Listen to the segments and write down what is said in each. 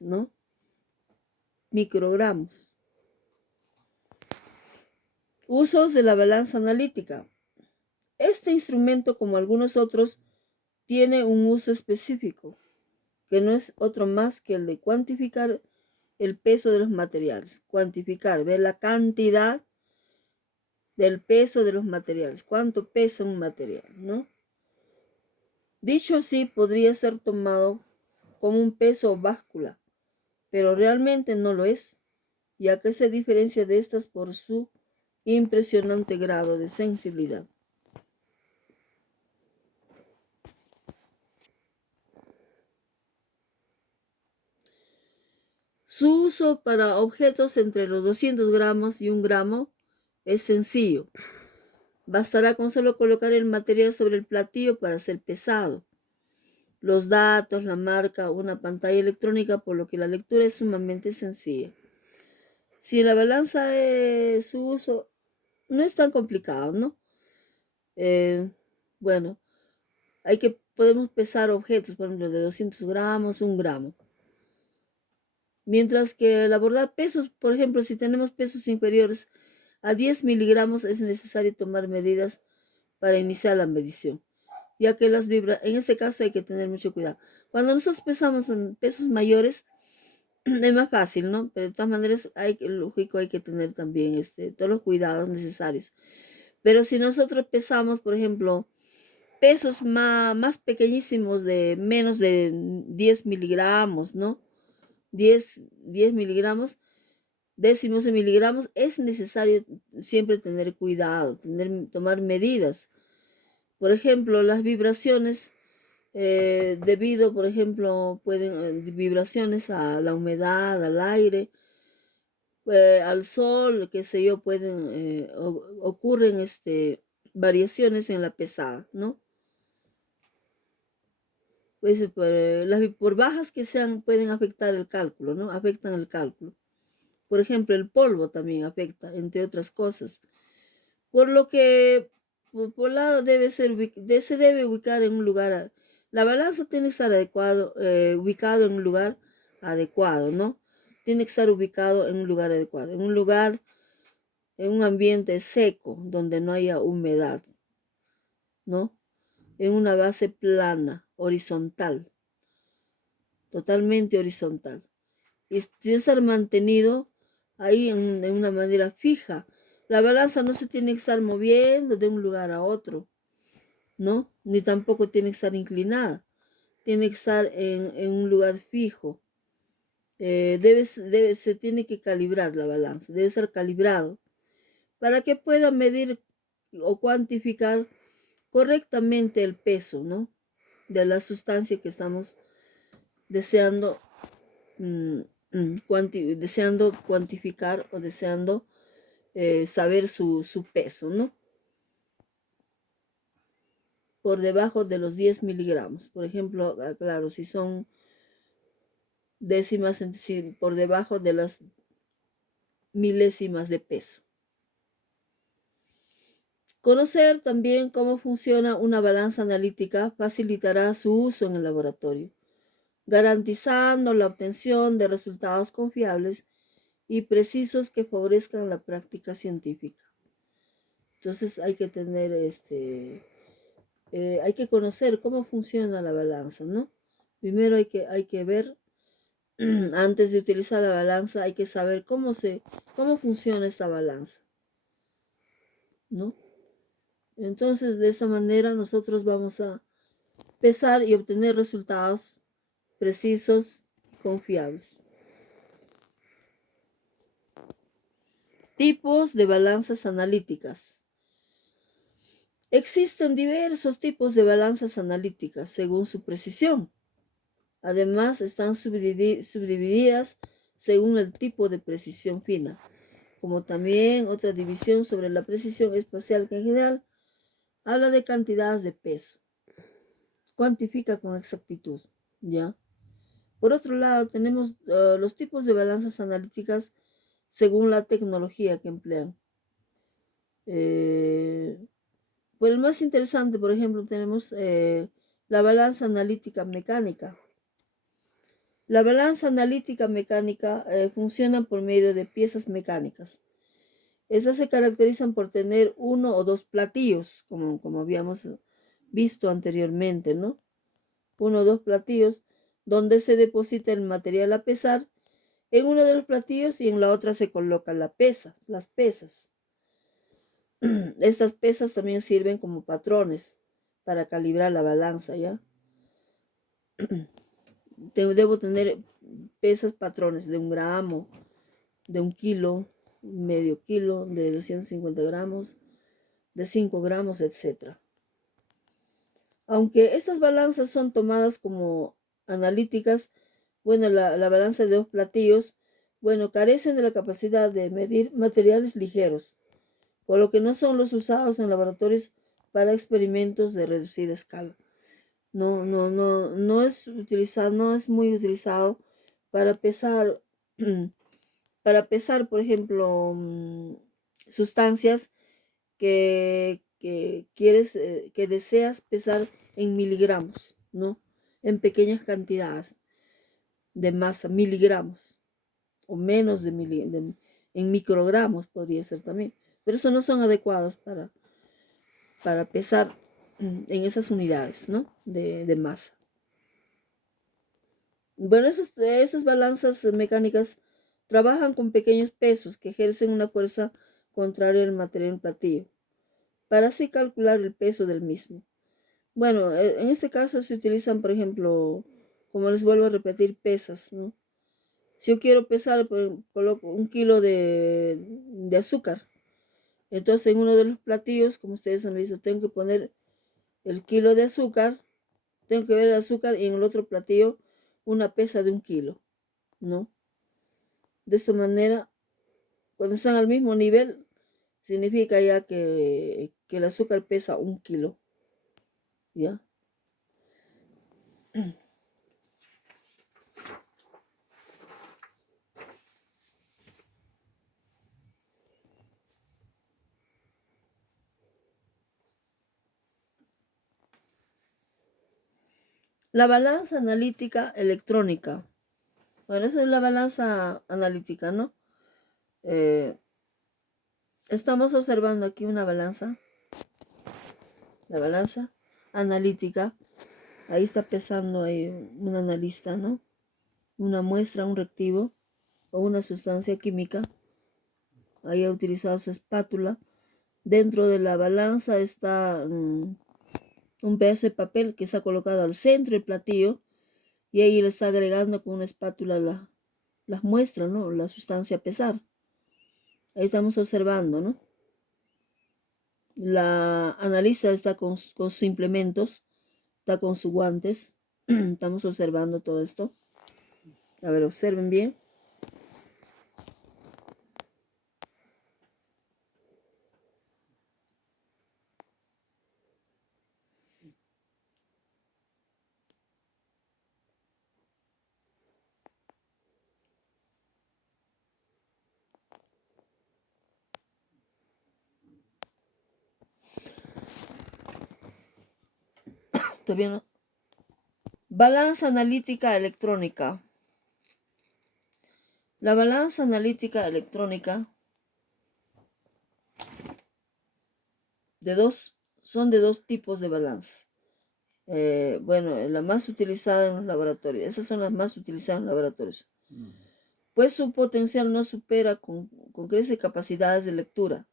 ¿no? Microgramos. Usos de la balanza analítica. Este instrumento, como algunos otros, tiene un uso específico, que no es otro más que el de cuantificar el peso de los materiales. Cuantificar, ver la cantidad del peso de los materiales, cuánto pesa un material, ¿no? Dicho así, podría ser tomado como un peso o báscula, pero realmente no lo es, ya que se diferencia de estas por su impresionante grado de sensibilidad. Su uso para objetos entre los 200 gramos y 1 gramo es sencillo. Bastará con solo colocar el material sobre el platillo para ser pesado. Los datos, la marca, una pantalla electrónica, por lo que la lectura es sumamente sencilla. Si la balanza su uso no es tan complicado, ¿no? Bueno, podemos pesar objetos, por ejemplo, de 200 gramos, 1 gramo. Mientras que al abordar pesos, por ejemplo, si tenemos pesos inferiores a 10 miligramos, es necesario tomar medidas para iniciar la medición, ya que en este caso hay que tener mucho cuidado. Cuando nosotros pesamos en pesos mayores, es más fácil, ¿no? Pero de todas maneras, lógico, hay que tener también todos los cuidados necesarios. Pero si nosotros pesamos, por ejemplo, pesos más pequeñísimos de menos de 10 miligramos, ¿no? 10 miligramos, décimos de miligramos, es necesario siempre tener cuidado, tomar medidas. Por ejemplo, las vibraciones, debido, por ejemplo, vibraciones a la humedad, al aire, al sol, qué sé yo, ocurren variaciones en la pesada, ¿no? Pues por bajas que sean, pueden afectar el cálculo, ¿no? Afectan el cálculo. Por ejemplo, el polvo también afecta, entre otras cosas. Por lo que, por lado, se debe ubicar en un lugar. La balanza tiene que estar ubicado en un lugar adecuado, ¿no? Tiene que estar ubicado en un lugar adecuado, en un ambiente seco, donde no haya humedad, ¿no? En una base plana, horizontal, totalmente horizontal. Y debe ser mantenido ahí en una manera fija. La balanza no se tiene que estar moviendo de un lugar a otro, ¿no? Ni tampoco tiene que estar inclinada. Tiene que estar en un lugar fijo. Se tiene que calibrar la balanza, debe ser calibrado para que pueda medir o cuantificar correctamente el peso, ¿no? De la sustancia que estamos deseando, deseando cuantificar o deseando saber su peso, ¿no? Por debajo de los 10 miligramos. Por ejemplo, claro, si son décimas, por debajo de las milésimas de peso. Conocer también cómo funciona una balanza analítica facilitará su uso en el laboratorio, garantizando la obtención de resultados confiables y precisos que favorezcan la práctica científica. Entonces hay que tener hay que conocer cómo funciona la balanza, ¿no? Primero hay que ver, antes de utilizar la balanza, hay que saber cómo funciona esta balanza, ¿no? Entonces, de esa manera nosotros vamos a pesar y obtener resultados precisos y confiables. Tipos de balanzas analíticas. Existen diversos tipos de balanzas analíticas según su precisión. Además, están subdivididas según el tipo de precisión fina, como también otra división sobre la precisión espacial que en general habla de cantidades de peso. Cuantifica con exactitud, ¿ya? Por otro lado, tenemos los tipos de balanzas analíticas según la tecnología que emplean. Por el más interesante, por ejemplo, tenemos la balanza analítica mecánica. La balanza analítica mecánica funciona por medio de piezas mecánicas. Estas se caracterizan por tener uno o dos platillos, como habíamos visto anteriormente, ¿no? Uno o dos platillos donde se deposita el material a pesar. En uno de los platillos y en la otra se colocan las pesas. Estas pesas también sirven como patrones para calibrar la balanza, ¿ya? Debo tener pesas patrones de 1 gramo, de 1 kilo, medio kilo, de 250 gramos, de 5 gramos, etc. Aunque estas balanzas son tomadas como analíticas, bueno, la balanza de 2 platillos, bueno, carecen de la capacidad de medir materiales ligeros, por lo que no son los usados en laboratorios para experimentos de reducida escala. No es utilizado, no es muy utilizado para pesar, por ejemplo, sustancias que quieres, que deseas pesar en miligramos, ¿no? En pequeñas cantidades de masa, miligramos, o menos en microgramos podría ser también. Pero eso no son adecuados para pesar en esas unidades, ¿no? De masa. Bueno, esas balanzas mecánicas trabajan con pequeños pesos que ejercen una fuerza contraria al material platillo, para así calcular el peso del mismo. Bueno, en este caso se utilizan, por ejemplo, como les vuelvo a repetir, pesas, ¿no? Si yo quiero pesar, coloco 1 kilo de azúcar. Entonces, en uno de los platillos, como ustedes han visto, tengo que poner el kilo de azúcar, tengo que ver el azúcar y en el otro platillo una pesa de 1 kilo, ¿no? De esta manera, cuando están al mismo nivel, significa ya que el azúcar pesa 1 kilo, ¿ya? La balanza analítica electrónica. Bueno, esa es la balanza analítica, ¿no? Estamos observando aquí una balanza, la balanza analítica. Ahí está pesando ahí un analista, ¿no? Una muestra, un reactivo o una sustancia química. Ahí ha utilizado su espátula. Dentro de la balanza está un pedazo de papel que está colocado al centro del platillo y ahí le está agregando con una espátula las muestras, ¿no? La sustancia a pesar. Ahí estamos observando, ¿no? La analista está con sus implementos, está con sus guantes. Estamos observando todo esto. A ver, observen bien. Todavía no. Balanza analítica electrónica. La balanza analítica electrónica son de dos tipos de balanza. Bueno, la más utilizada en los laboratorios. Esas son las más utilizadas en los laboratorios. Pues su potencial no supera con creces capacidades de lectura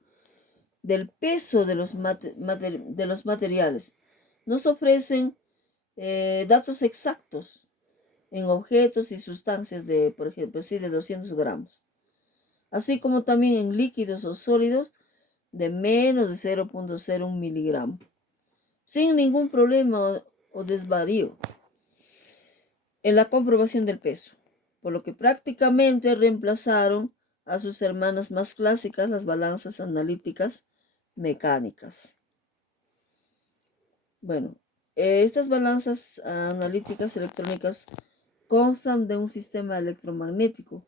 del peso de los materiales. Nos ofrecen datos exactos en objetos y sustancias de, por ejemplo, sí, de 200 gramos, así como también en líquidos o sólidos de menos de 0,01 miligramo, sin ningún problema o desvarío en la comprobación del peso, por lo que prácticamente reemplazaron a sus hermanas más clásicas, las balanzas analíticas mecánicas. Bueno, estas balanzas analíticas electrónicas constan de un sistema electromagnético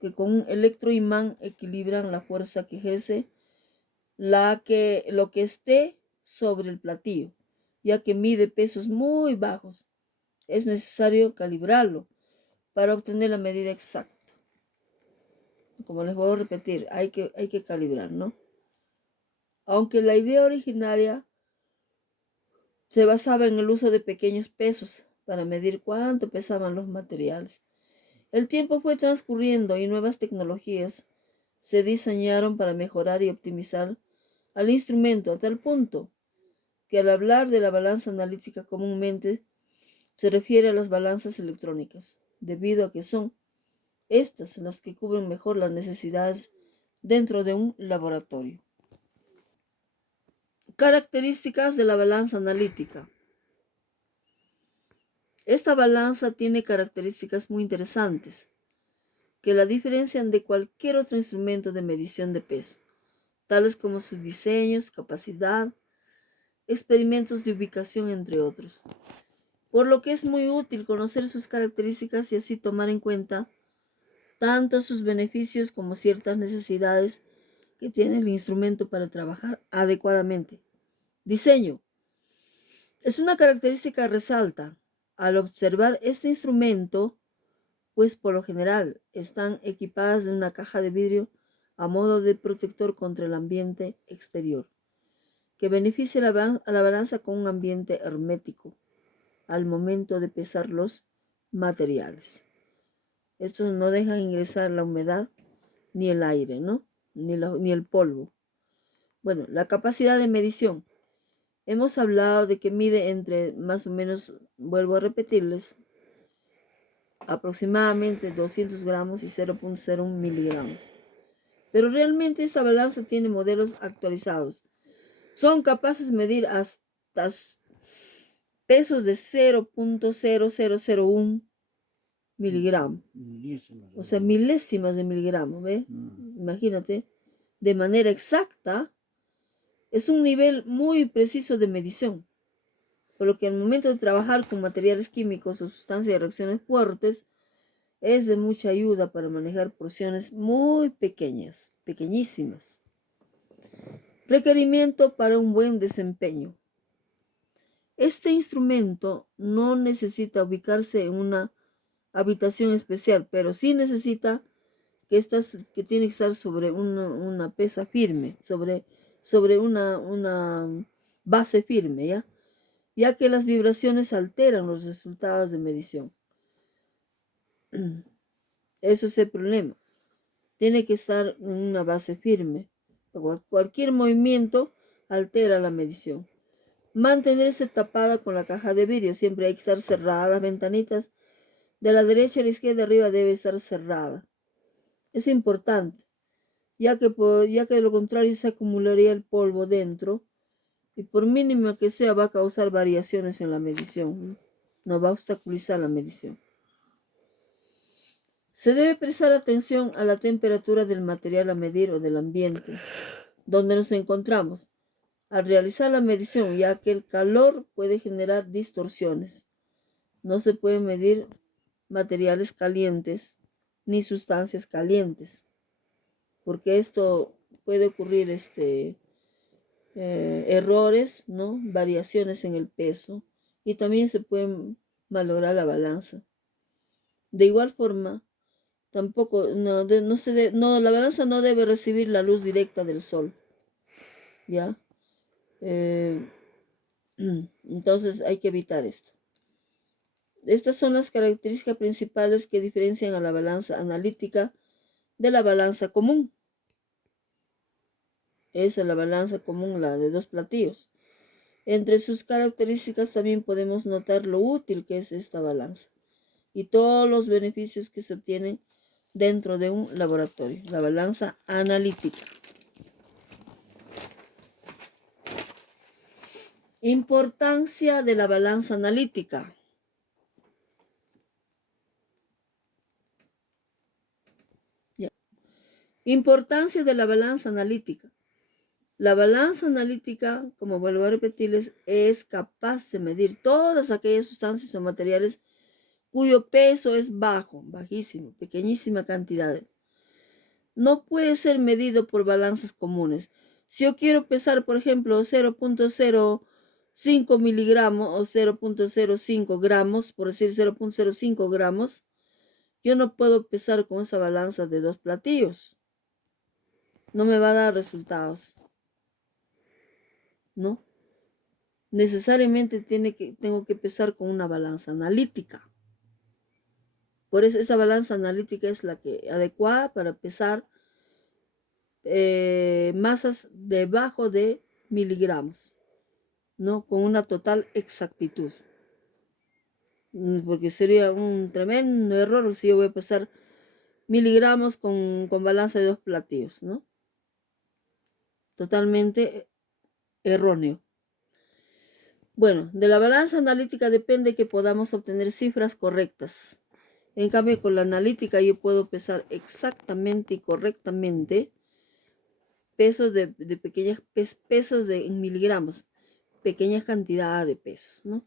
que con un electroimán equilibran la fuerza que ejerce lo que esté sobre el platillo, ya que mide pesos muy bajos. Es necesario calibrarlo para obtener la medida exacta. Como les voy a repetir, hay que calibrar, ¿no? Aunque la idea originaria se basaba en el uso de pequeños pesos para medir cuánto pesaban los materiales. El tiempo fue transcurriendo y nuevas tecnologías se diseñaron para mejorar y optimizar al instrumento a tal punto que al hablar de la balanza analítica comúnmente se refiere a las balanzas electrónicas, debido a que son estas las que cubren mejor las necesidades dentro de un laboratorio. Características de la balanza analítica. Esta balanza tiene características muy interesantes que la diferencian de cualquier otro instrumento de medición de peso, tales como sus diseños, capacidad, experimentos de ubicación, entre otros. Por lo que es muy útil conocer sus características y así tomar en cuenta tanto sus beneficios como ciertas necesidades que tiene el instrumento para trabajar adecuadamente. Diseño. Es una característica que resalta. Al observar este instrumento, pues por lo general están equipadas de una caja de vidrio a modo de protector contra el ambiente exterior, que beneficia a la balanza con un ambiente hermético al momento de pesar los materiales. Estos no dejan ingresar la humedad ni el aire, ¿no? Ni el polvo. Bueno, la capacidad de medición. Hemos hablado de que mide entre, más o menos, vuelvo a repetirles, aproximadamente 200 gramos y 0.01 miligramos. Pero realmente esta balanza tiene modelos actualizados. Son capaces de medir hasta pesos de 0.0001 miligramos. O sea, milésimas de miligramos, ¿ve? Imagínate, de manera exacta. Es un nivel muy preciso de medición, por lo que al momento de trabajar con materiales químicos o sustancias de reacciones fuertes, es de mucha ayuda para manejar porciones muy pequeñas, pequeñísimas. Requerimiento para un buen desempeño. Este instrumento no necesita ubicarse en una habitación especial, pero sí necesita que tiene que estar sobre una pesa firme, sobre una base firme, ya que las vibraciones alteran los resultados de medición. Eso es el problema. Tiene que estar en una base firme. Cualquier movimiento altera la medición. Mantenerse tapada con la caja de vidrio. Siempre hay que estar cerrada. Las ventanitas de la derecha a la izquierda arriba debe estar cerrada. Es importante, ya que de lo contrario se acumularía el polvo dentro y por mínimo que sea va a causar variaciones en la medición. No va a obstaculizar la medición. Se debe prestar atención a la temperatura del material a medir o del ambiente donde nos encontramos al realizar la medición, ya que el calor puede generar distorsiones. No se pueden medir materiales calientes ni sustancias calientes, porque esto puede ocurrir errores, ¿no? Variaciones en el peso y también se puede malograr la balanza. De igual forma, tampoco, la balanza no debe recibir la luz directa del sol, ¿ya? Entonces hay que evitar esto. Estas son las características principales que diferencian a la balanza analítica de la balanza común. Esa es la balanza común, la de dos platillos. Entre sus características también podemos notar lo útil que es esta balanza y todos los beneficios que se obtienen dentro de un laboratorio. La balanza analítica. Importancia de la balanza analítica. Importancia de la balanza analítica. La balanza analítica, como vuelvo a repetirles, es capaz de medir todas aquellas sustancias o materiales cuyo peso es bajo, bajísimo, pequeñísima cantidad. No puede ser medido por balanzas comunes. Si yo quiero pesar, por ejemplo, 0.05 miligramos o 0.05 gramos, por decir 0.05 gramos, Yo no puedo pesar con esa balanza de 2 platillos. No me va a dar resultados, ¿no? Necesariamente tengo que pesar con una balanza analítica. Por eso esa balanza analítica es la que adecuada para pesar masas debajo de miligramos, ¿no? Con una total exactitud. Porque sería un tremendo error si yo voy a pesar miligramos con balanza de 2 platillos, ¿no? Totalmente erróneo. Bueno, de la balanza analítica depende que podamos obtener cifras correctas. En cambio, con la analítica yo puedo pesar exactamente y correctamente pesos de pequeñas pesos en miligramos, pequeñas cantidades de pesos, ¿no?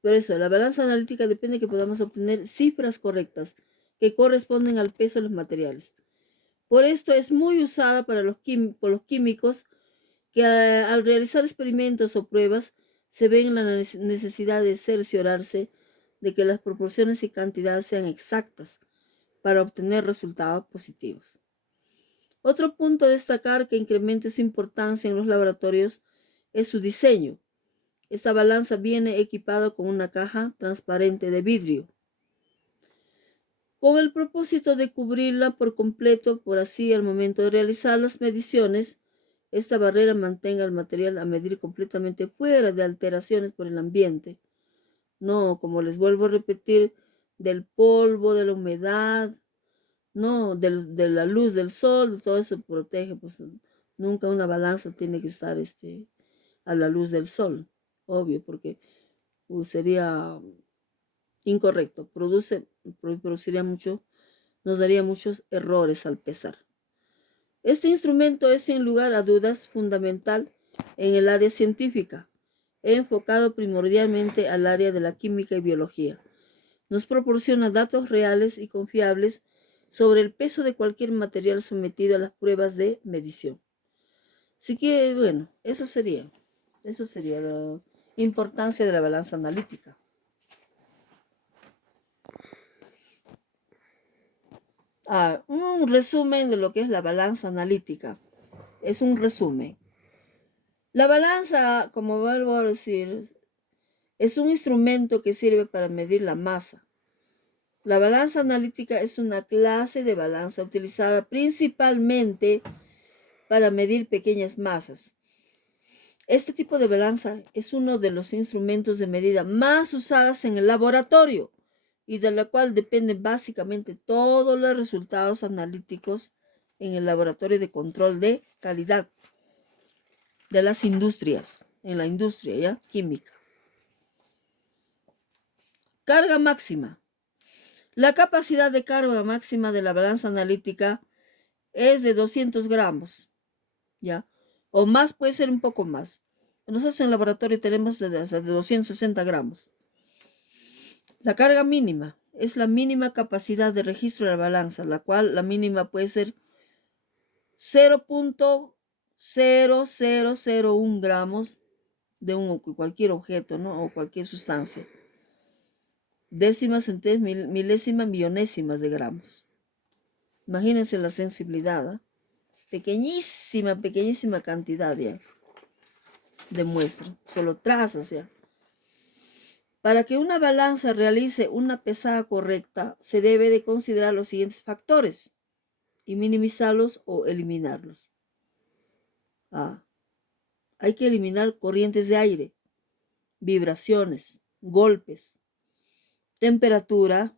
Por eso, la balanza analítica depende que podamos obtener cifras correctas que corresponden al peso de los materiales. Por esto es muy usada por los químicos que al realizar experimentos o pruebas se ven en la necesidad de cerciorarse de que las proporciones y cantidades sean exactas para obtener resultados positivos. Otro punto a destacar que incrementa su importancia en los laboratorios es su diseño. Esta balanza viene equipada con una caja transparente de vidrio, con el propósito de cubrirla por completo, por así al momento de realizar las mediciones, esta barrera mantenga el material a medir completamente fuera de alteraciones por el ambiente. No, como les vuelvo a repetir, del polvo, de la humedad, no, de la luz del sol, todo eso protege, pues nunca una balanza tiene que estar a la luz del sol, obvio, porque sería incorrecto, nos daría muchos errores al pesar. Este instrumento es sin lugar a dudas fundamental en el área científica, enfocado primordialmente al área de la química y biología. Nos proporciona datos reales y confiables sobre el peso de cualquier material sometido a las pruebas de medición. Así que, bueno, eso sería la importancia de la balanza analítica. Un resumen de lo que es la balanza analítica. Es un resumen. La balanza, como vuelvo a decir, es un instrumento que sirve para medir la masa. La balanza analítica es una clase de balanza utilizada principalmente para medir pequeñas masas. Este tipo de balanza es uno de los instrumentos de medida más usados en el laboratorio y de la cual dependen básicamente todos los resultados analíticos en el laboratorio de control de calidad de las industrias, en la industria ya química. Carga máxima. La capacidad de carga máxima de la balanza analítica es de 200 gramos, ¿ya? O más, puede ser un poco más. Nosotros en el laboratorio tenemos hasta de 260 gramos. La carga mínima es la mínima capacidad de registro de la balanza, la cual la mínima puede ser 0.0001 gramos de cualquier objeto, ¿no? O cualquier sustancia. Décimas, centésimas, milésimas, millonésimas de gramos. Imagínense la sensibilidad, ¿eh? Pequeñísima, pequeñísima cantidad ya de muestra, solo trazas ya. Para que una balanza realice una pesada correcta, se debe de considerar los siguientes factores y minimizarlos o eliminarlos. Hay que eliminar corrientes de aire, vibraciones, golpes, temperatura,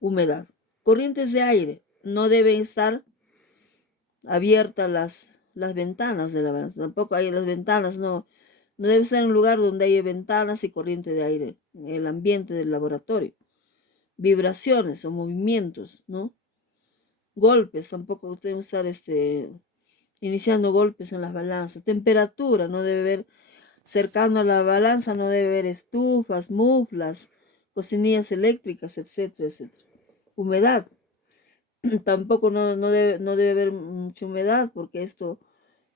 humedad. Corrientes de aire. No deben estar abiertas las ventanas de la balanza. Tampoco hay las ventanas, no debe estar en un lugar donde haya ventanas y corriente de aire, en el ambiente del laboratorio. Vibraciones o movimientos, ¿no? Golpes, tampoco deben estar iniciando golpes en las balanzas. Temperatura, no debe haber, cercano a la balanza, no debe haber estufas, muflas, cocinillas eléctricas, etcétera, etcétera. Humedad, tampoco no debe haber mucha humedad porque esto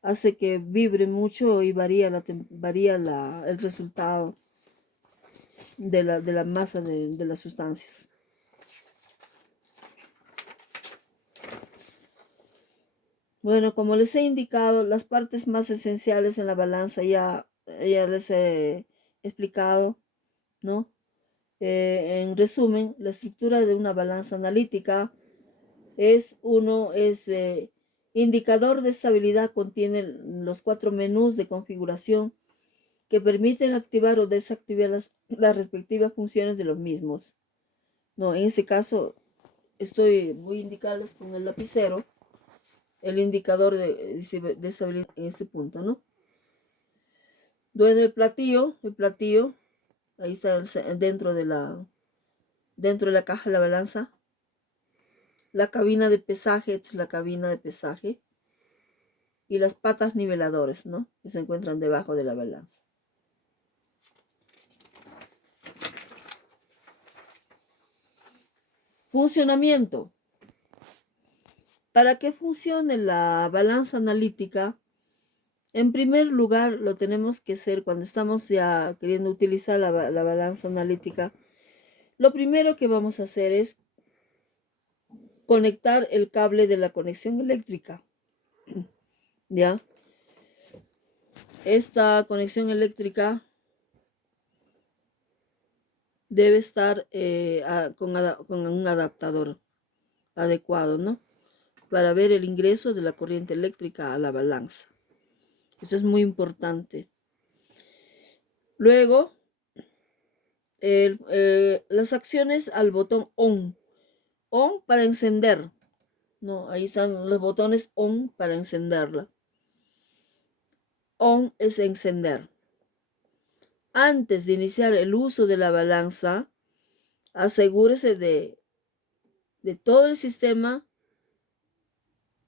hace que vibre mucho y varía el resultado de la masa de las sustancias. Bueno, como les he indicado, las partes más esenciales en la balanza ya les he explicado, ¿no? En resumen, la estructura de una balanza analítica es indicador de estabilidad, contiene los 4 menús de configuración que permiten activar o desactivar las respectivas funciones de los mismos. No, en este caso voy a indicarles con el lapicero el indicador de estabilidad en este punto, ¿no? Bueno, el platillo, ahí está dentro de la caja de la balanza. La cabina de pesaje, esta es la cabina de pesaje. Y las patas niveladores, ¿no? Que se encuentran debajo de la balanza. Funcionamiento. Para que funcione la balanza analítica, en primer lugar lo tenemos que hacer cuando estamos ya queriendo utilizar la balanza analítica. Lo primero que vamos a hacer es conectar el cable de la conexión eléctrica. ¿Ya? Esta conexión eléctrica debe estar con un adaptador adecuado, ¿no? Para ver el ingreso de la corriente eléctrica a la balanza. Eso es muy importante. Luego, las acciones al botón ON. ON para encender. No, ahí están los botones ON para encenderla. ON es encender. Antes de iniciar el uso de la balanza, asegúrese de todo el sistema.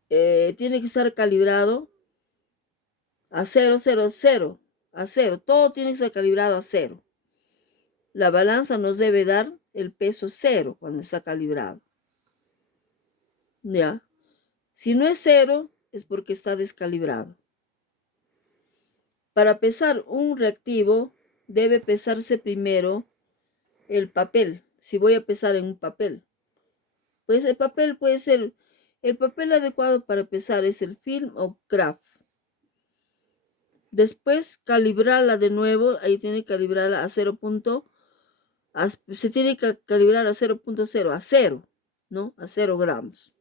Tiene que estar calibrado a 0, 0, 0. A 0. Todo tiene que estar calibrado a 0. La balanza nos debe dar el peso 0 cuando está calibrado. ¿Ya? Si no es 0, es porque está descalibrado. Para pesar un reactivo, debe pesarse primero el papel. Si voy a pesar en un papel, pues el papel puede ser, el papel adecuado para pesar es el film o craft. Después calibrarla de nuevo, ahí tiene que calibrarla a 0. Se tiene que calibrar a 0.0, a 0, ¿no? A 0 gramos.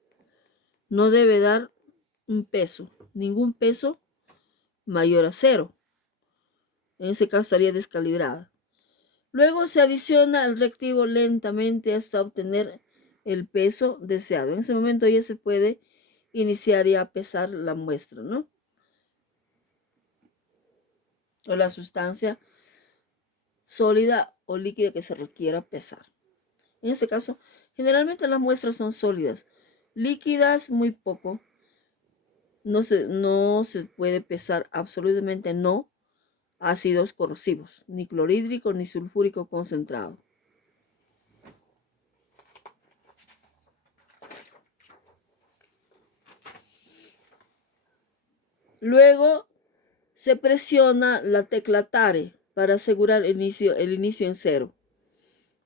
No debe dar un peso, ningún peso mayor a 0. En ese caso estaría descalibrada. Luego se adiciona el reactivo lentamente hasta obtener el peso deseado. En ese momento ya se puede iniciar ya a pesar la muestra, ¿no? O la sustancia sólida o líquida que se requiera pesar. En este caso, generalmente las muestras son sólidas. Líquidas, muy poco. No se puede pesar, absolutamente no, ácidos corrosivos, ni clorhídrico ni sulfúrico concentrado. Luego se presiona la tecla Tare para asegurar el inicio en 0.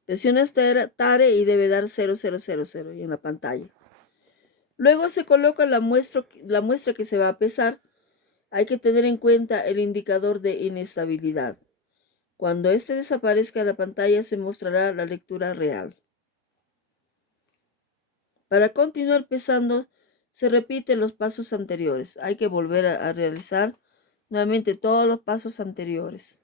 Presiona Tare y debe dar 0, 0, 0, 0 en la pantalla. Luego se coloca la muestra que se va a pesar. Hay que tener en cuenta el indicador de inestabilidad. Cuando este desaparezca en la pantalla se mostrará la lectura real. Para continuar pesando se repiten los pasos anteriores. Hay que volver a realizar nuevamente todos los pasos anteriores.